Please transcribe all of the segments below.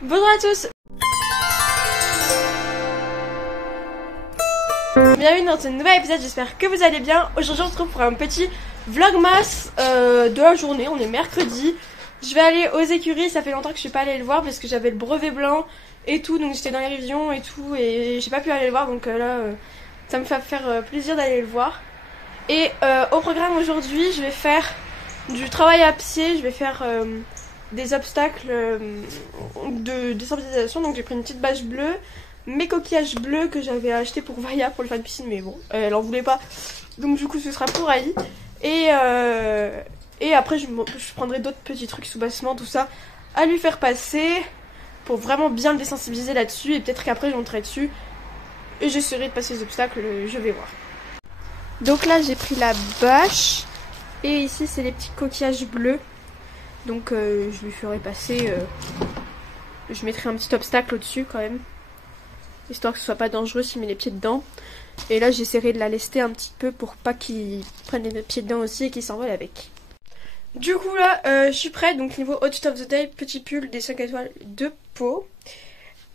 Bonjour à tous. Bienvenue dans ce nouvel épisode, j'espère que vous allez bien. Aujourd'hui on se retrouve pour un petit vlogmas de la journée, on est mercredi. Je vais aller aux écuries, ça fait longtemps que je suis pas allée le voir parce que j'avais le brevet blanc et tout, donc j'étais dans les révisions et tout et j'ai pas pu aller le voir, donc là ça me fait faire plaisir d'aller le voir. Et au programme aujourd'hui je vais faire du travail à pied, je vais faire des obstacles de désensibilisation, donc j'ai pris une petite bâche bleue, mes coquillages bleus que j'avais acheté pour Vaya pour le faire de piscine, mais bon, elle en voulait pas, donc du coup ce sera pour Ali. Et après je prendrai d'autres petits trucs sous bassement, tout ça, à lui faire passer pour vraiment bien le désensibiliser là-dessus, et peut-être qu'après je monterai dessus et j'essaierai de passer les obstacles, je vais voir. Donc là j'ai pris la bâche et ici c'est les petits coquillages bleus, donc je lui ferai passer, je mettrai un petit obstacle au-dessus quand même, histoire que ce soit pas dangereux s'il met les pieds dedans. Et là j'essaierai de la lester un petit peu pour pas qu'il prenne les pieds dedans aussi et qu'il s'envole avec. Du coup là je suis prête, donc niveau outfit of the day, petit pull des 5 étoiles de peau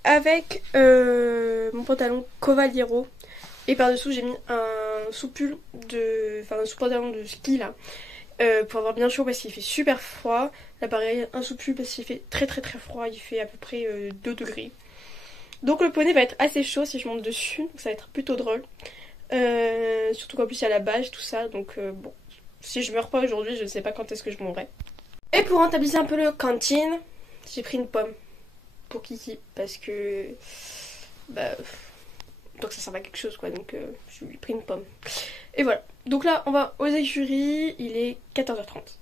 avec mon pantalon Cavaliero, et par dessous j'ai mis un sous-pull enfin un sous-pantalon de ski là, pour avoir bien chaud parce qu'il fait super froid. Là pareil un sous-pull parce qu'il fait très froid, il fait à peu près 2 degrés. Donc le poney va être assez chaud si je monte dessus, donc ça va être plutôt drôle. Surtout qu'en plus il y a la bâche, tout ça, donc bon, si je meurs pas aujourd'hui, je ne sais pas quand est-ce que je mourrai. Et pour rentabiliser un peu le cantine, j'ai pris une pomme pour Kiki, parce que donc ça sert à quelque chose quoi, donc je lui ai pris une pomme. Et voilà, donc là on va aux écuries, il est 14h30.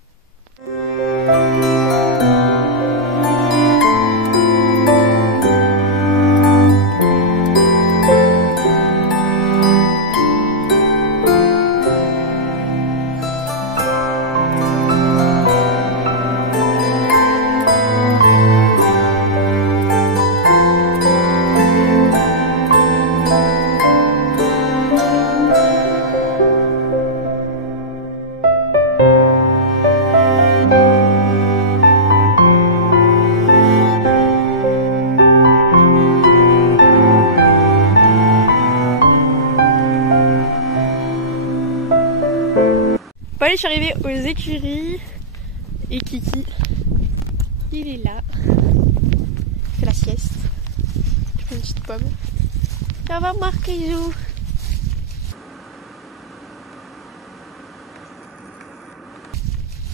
Bon allez, je suis arrivée aux écuries et Kiki, il est là, il fait la sieste. Je prends une petite pomme. Ça va marquer joue.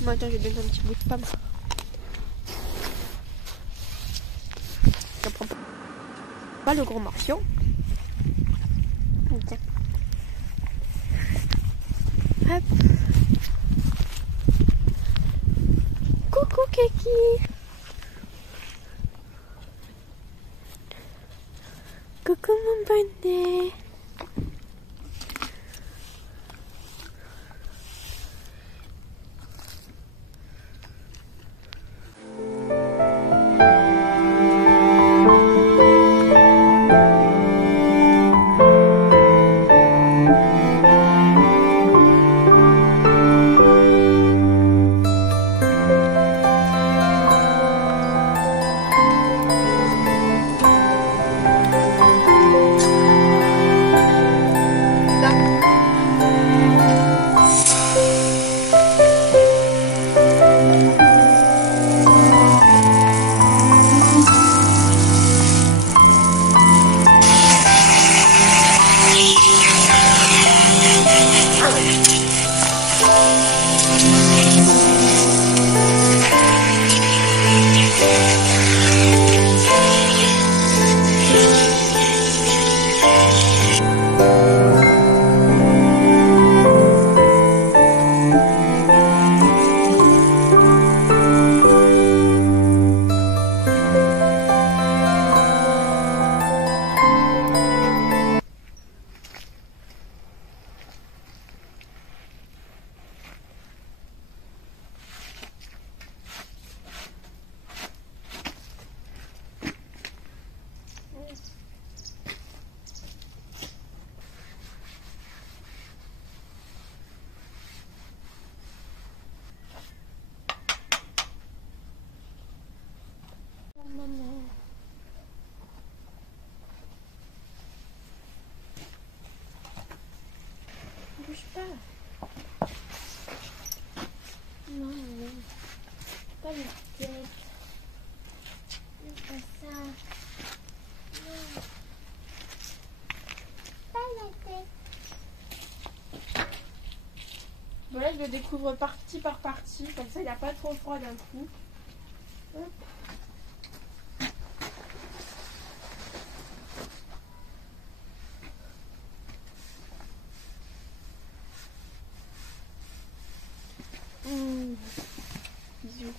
Bon attends, je vais donner un petit bout de pomme. Je prends pas le gros morceau. Tiens. Hop. Coucou Kiki. Coucou mon bonnet. je le découvre partie par partie, comme ça il n'a pas trop froid d'un coup. Hop. Bisous.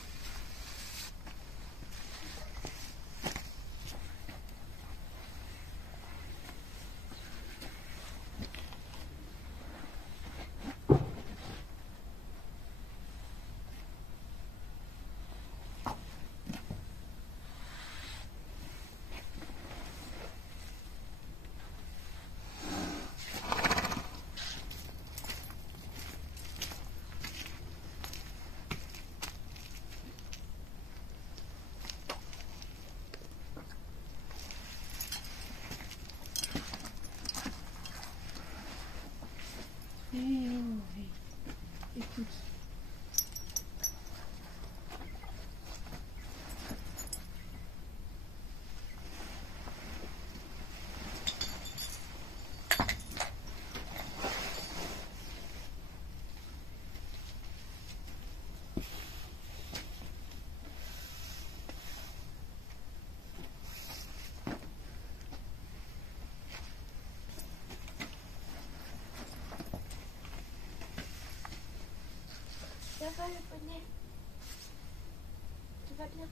Écoute. Ça va le poney? Tout va bien?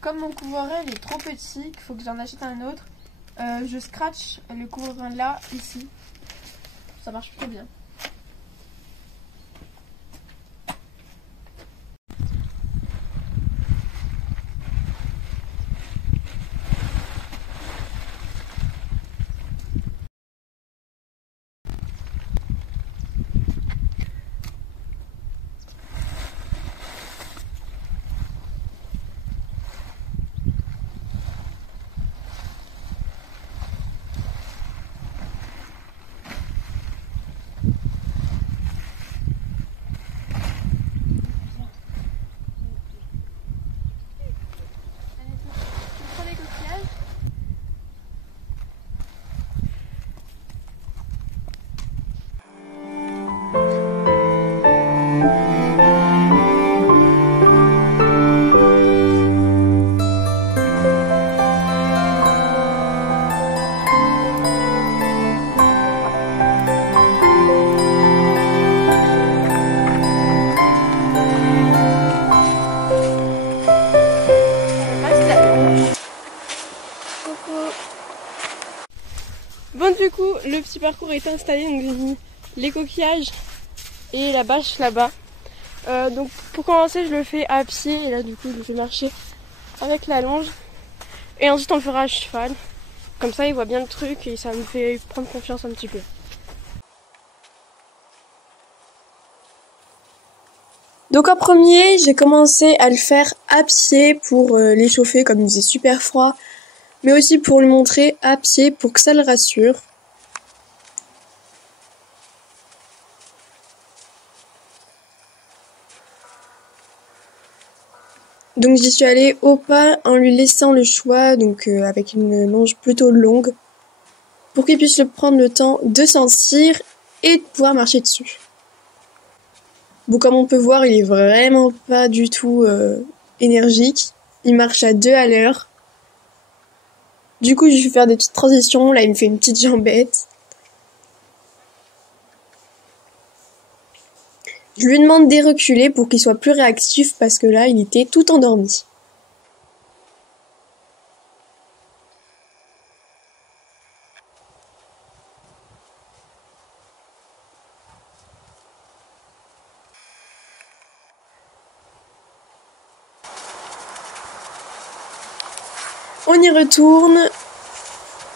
Comme mon couvreur est trop petit, qu'il faut que j'en achète un autre, je scratch le couvreur là, ici. Ça marche plutôt bien. Bon, du coup, le petit parcours est installé, donc j'ai mis les coquillages et la bâche là-bas. Donc pour commencer, je le fais à pied et là du coup je vais marcher avec la longe et ensuite on le fera à cheval. Comme ça il voit bien le truc et ça me fait prendre confiance un petit peu. Donc en premier, j'ai commencé à le faire à pied pour l'échauffer comme il faisait super froid, mais aussi pour lui montrer à pied pour que ça le rassure. Donc j'y suis allée au pas en lui laissant le choix, donc avec une longe plutôt longue, pour qu'il puisse le prendre le temps de sentir et de pouvoir marcher dessus. Bon, comme on peut voir, il est vraiment pas du tout énergique. Il marche à 2 à l'heure. Du coup, je vais faire des petites transitions. Là, il me fait une petite jambette. Je lui demande de reculer pour qu'il soit plus réactif parce que là, il était tout endormi. On y retourne.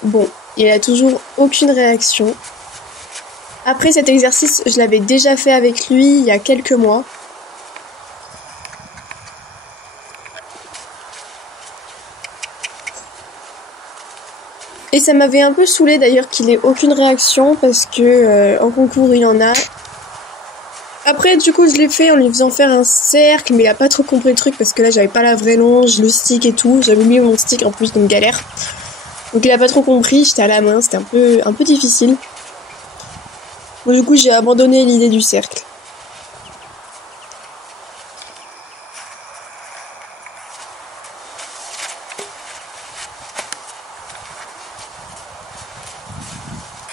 Bon, il a toujours aucune réaction. Après cet exercice, je l'avais déjà fait avec lui il y a quelques mois. Et ça m'avait un peu saoulé d'ailleurs qu'il ait aucune réaction parce que en concours il y en a. Après du coup je l'ai fait en lui faisant faire un cercle, mais il a pas trop compris le truc parce que là j'avais pas la vraie longe, le stick et tout. J'avais oublié mon stick en plus, donc galère. Donc il a pas trop compris, j'étais à la main, c'était un peu difficile. Donc du coup j'ai abandonné l'idée du cercle.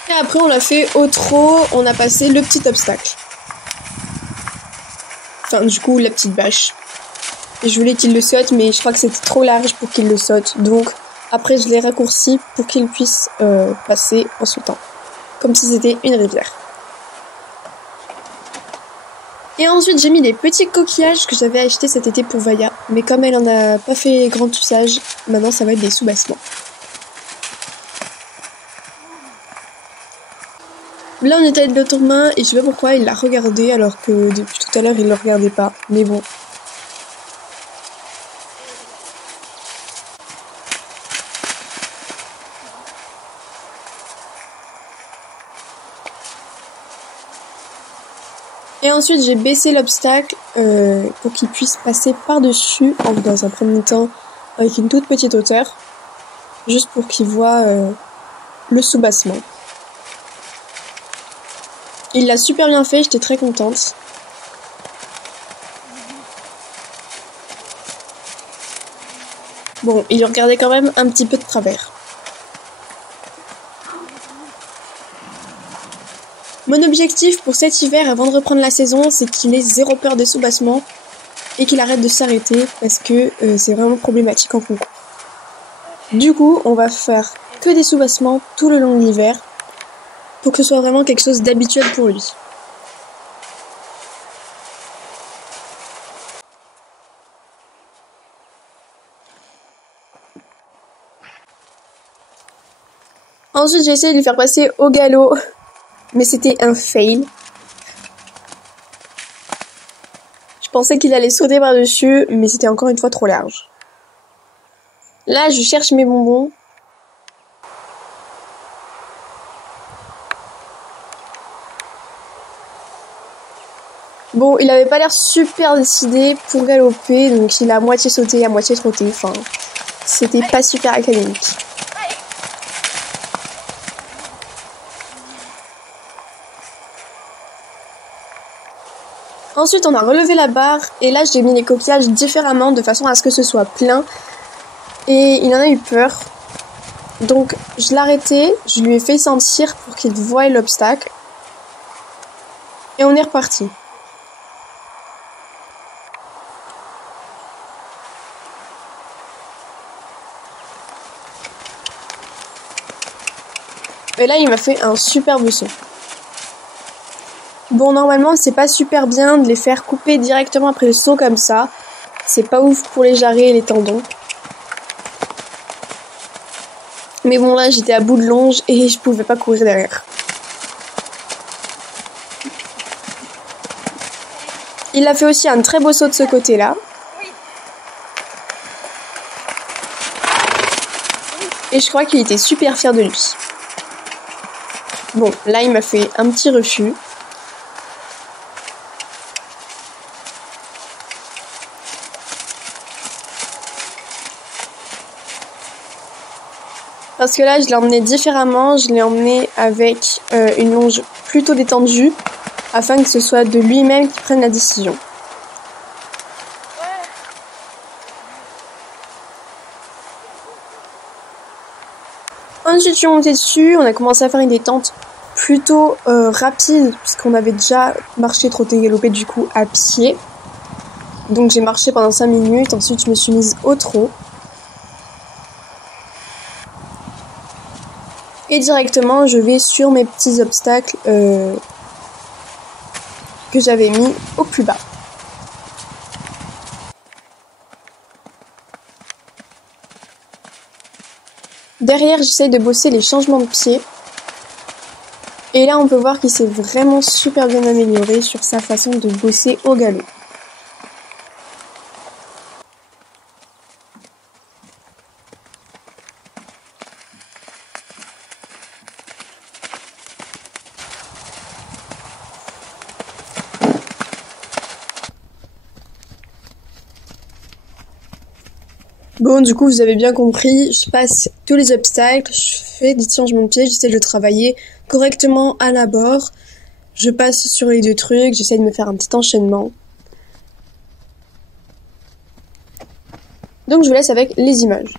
Et après on a fait au trot, on a passé le petit obstacle. Enfin du coup la petite bâche. Et je voulais qu'il le saute, mais je crois que c'était trop large pour qu'il le saute. Donc après je l'ai raccourci pour qu'il puisse passer en sautant. Comme si c'était une rivière. Et ensuite j'ai mis des petits coquillages que j'avais achetés cet été pour Vaya. Mais comme elle en a pas fait grand usage, maintenant ça va être des soubassements. Là on était avec l'autre main et je sais pas pourquoi il l'a regardé alors que depuis tout à l'heure il le regardait pas. Mais bon. Et ensuite j'ai baissé l'obstacle pour qu'il puisse passer par-dessus, dans un premier temps avec une toute petite hauteur, juste pour qu'il voit le soubassement. Il l'a super bien fait, j'étais très contente. Bon, il regardait quand même un petit peu de travers. Mon objectif pour cet hiver, avant de reprendre la saison, c'est qu'il ait zéro peur des soubassements et qu'il arrête de s'arrêter parce que c'est vraiment problématique en concours. Du coup, on va faire que des soubassements tout le long de l'hiver pour que ce soit vraiment quelque chose d'habituel pour lui. Ensuite, j'ai essayé de lui faire passer au galop, mais c'était un fail. Je pensais qu'il allait sauter par-dessus, mais c'était encore une fois trop large. Là, je cherche mes bonbons. Bon, il avait pas l'air super décidé pour galoper, donc il a à moitié sauté, à moitié trotté. Enfin, c'était pas super académique. Ensuite, on a relevé la barre, et là, j'ai mis les coquillages différemment, de façon à ce que ce soit plein. Et il en a eu peur. Donc, je l'ai arrêté, je lui ai fait sentir pour qu'il voie l'obstacle. Et on est reparti. Et là, il m'a fait un superbe saut. Bon, normalement, c'est pas super bien de les faire couper directement après le saut comme ça. C'est pas ouf pour les jarrets et les tendons. Mais bon, là, j'étais à bout de longe et je pouvais pas courir derrière. Il a fait aussi un très beau saut de ce côté-là. Et je crois qu'il était super fier de lui. Bon, là, il m'a fait un petit refus. Parce que là, je l'ai emmené différemment. Je l'ai emmené avec une longe plutôt détendue, afin que ce soit de lui-même qui prenne la décision. Ensuite, je suis montée dessus. On a commencé à faire une détente plutôt rapide, puisqu'on avait déjà marché, trotté, galopé du coup à pied. Donc j'ai marché pendant 5 minutes. Ensuite, je me suis mise au trot. Et directement, je vais sur mes petits obstacles que j'avais mis au plus bas. Derrière, j'essaye de bosser les changements de pied. Et là, on peut voir qu'il s'est vraiment super bien amélioré sur sa façon de bosser au galop. Bon, du coup, vous avez bien compris, je passe tous les obstacles, je fais des changements de pied, j'essaie de travailler correctement à la barre, je passe sur les deux trucs, j'essaie de me faire un petit enchaînement. Donc je vous laisse avec les images.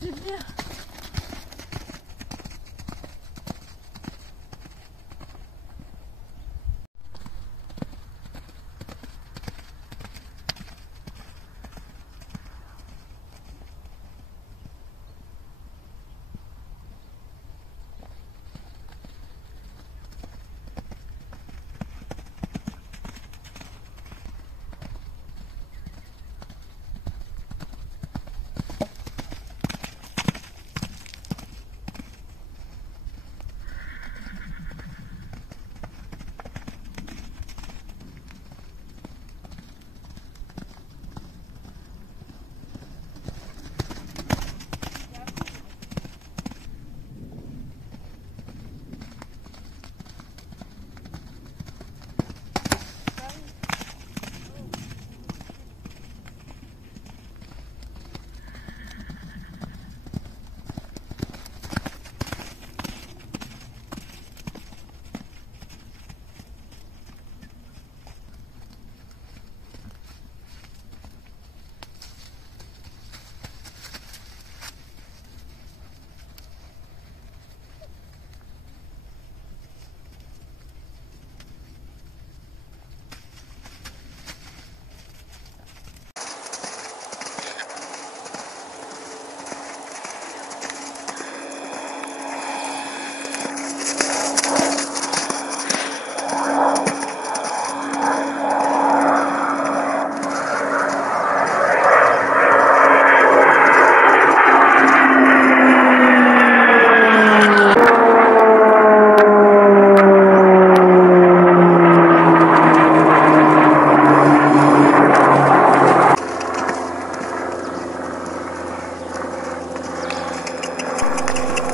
C'est bien.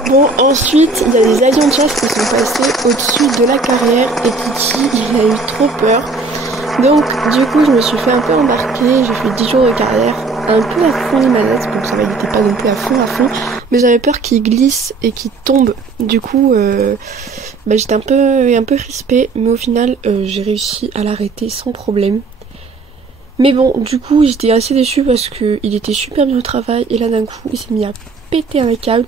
Bon, ensuite, il y a des avions de chasse qui sont passés au-dessus de la carrière et Titi, il a eu trop peur. Donc, du coup, je me suis fait un peu embarquer, j'ai fait 10 jours de carrière, un peu à fond les manettes, donc ça va, il était pas non plus à fond, mais j'avais peur qu'il glisse et qu'il tombe. Du coup, j'étais un peu crispée, mais au final, j'ai réussi à l'arrêter sans problème. Mais bon, du coup, j'étais assez déçue parce qu'il était super bien au travail, et là d'un coup, il s'est mis à péter un câble.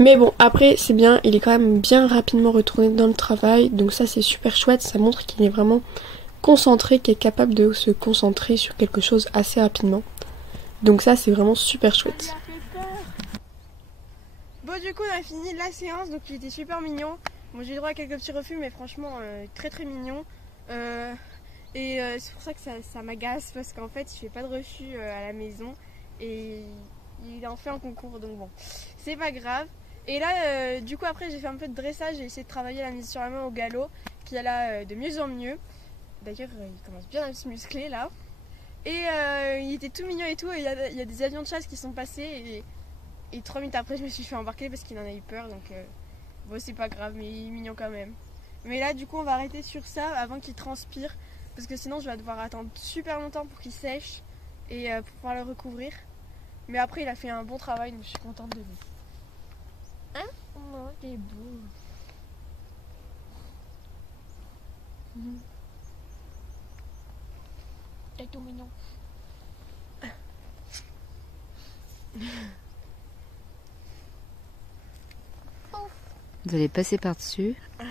Mais bon, après c'est bien, il est quand même bien rapidement retourné dans le travail, donc ça c'est super chouette, ça montre qu'il est vraiment concentré, qu'il est capable de se concentrer sur quelque chose assez rapidement. Donc ça c'est vraiment super chouette. Bon, du coup on a fini la séance, donc il était super mignon. Bon, j'ai eu droit à quelques petits refus, mais franchement très très mignon. C'est pour ça que ça m'agace, parce qu'en fait il fait pas de refus à la maison et il en fait en concours, donc bon, c'est pas grave. Et là, du coup, après, j'ai fait un peu de dressage, j'ai essayé de travailler la mise sur la main au galop, qui est là de mieux en mieux. D'ailleurs, il commence bien à se muscler là. Et il était tout mignon et tout, et il y a des avions de chasse qui sont passés, et 3 minutes après, je me suis fait embarquer parce qu'il en a eu peur, Bon, c'est pas grave, mais il est mignon quand même. Mais là, du coup, on va arrêter sur ça avant qu'il transpire. Parce que sinon, je vais devoir attendre super longtemps pour qu'il sèche et pour pouvoir le recouvrir. Mais après, il a fait un bon travail, donc je suis contente de lui. Hein? Oh, il est beau. Il est tout mignon. Vous allez passer par-dessus. Ah